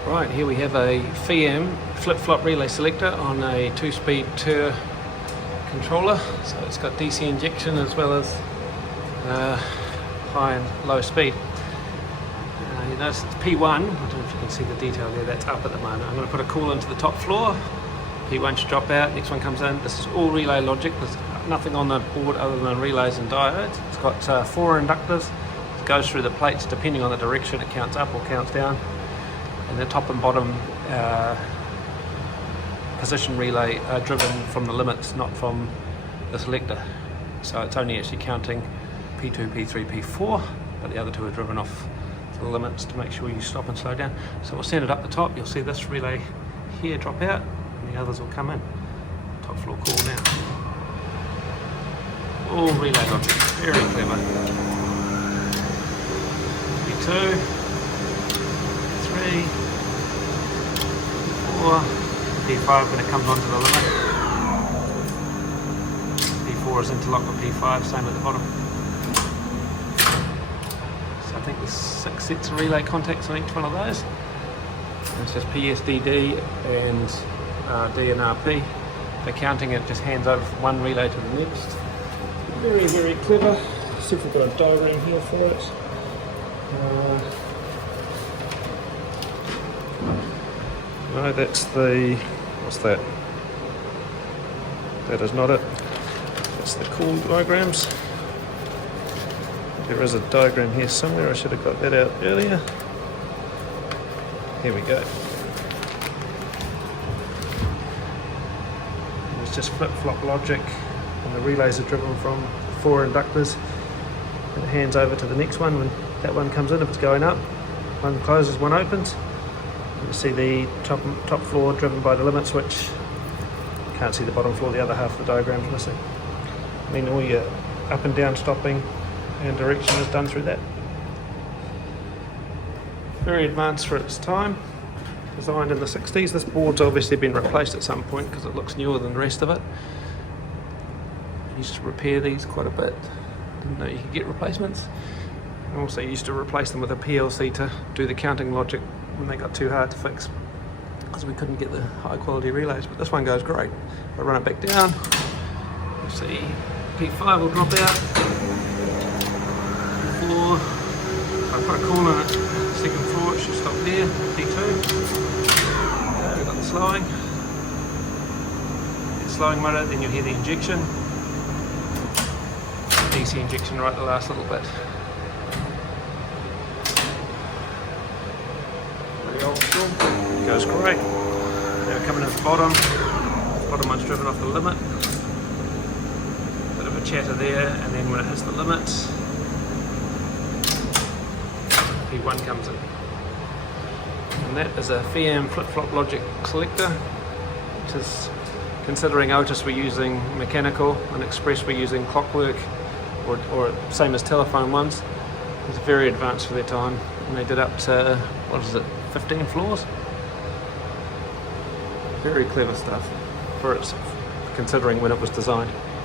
Right, here we have a FIAM flip-flop relay selector on a 2-speed TER controller. So it's got DC injection as well as high and low speed. You notice it's P1, I don't know if you can see the detail there, that's up at the moment. I'm going to put a coolant to the top floor, P1 should drop out, next one comes in. This is all relay logic, there's nothing on the board other than relays and diodes. It's got 4 inductors, it goes through the plates depending on the direction, it counts up or counts down. And the top and bottom position relay are driven from the limits, not from the selector. So it's only actually counting P2, P3, P4, but the other two are driven off the limits to make sure you stop and slow down. So we'll send it up the top, you'll see this relay here drop out, and the others will come in. Top floor call now. All relay logic, very clever. P2, 3, 4, P5 when it comes onto the limit. P4 is interlocked with P5, same at the bottom. So I think there's 6 sets of relay contacts on each one of those. And it's just PSDD and D and RP. For counting it just hands over from one relay to the next. Very, very clever. Let's see if we've got a diagram here for it. No, that's the, what's that? That is not it. That's the cool diagrams. There is a diagram here somewhere, I should have got that out earlier. Here we go. It's just flip-flop logic, and the relays are driven from 4 inductors. And it hands over to the next one when that one comes in, if it's going up. One closes, one opens. You see the top floor driven by the limit switch. You can't see the bottom floor, the other half of the diagram is missing. I mean, all your up and down stopping and direction is done through that. Very advanced for its time. Designed in the 60s. This board's obviously been replaced at some point because it looks newer than the rest of it. I used to repair these quite a bit. Didn't know you could get replacements. I also used to replace them with a PLC to do the counting logic when they got too hard to fix because we couldn't get the high quality relays, but this one goes great. If I run it back down, you'll see P5 will drop out, P4, if I put a call in it, second floor, it should stop there, P2, we've got the slowing, slowing motor, then you'll hear the injection, DC injection right the last little bit. Old school. Goes great. Now coming at the bottom one's driven off the limit. Bit of a chatter there, and then when it hits the limit, P1 comes in. And that is a FIAM flip-flop logic selector, which is, considering Otis we're using mechanical and Express we're using clockwork, or same as telephone ones. It's very advanced for their time, and they did up to, what is it, 15 floors? Very clever stuff for its, considering when it was designed.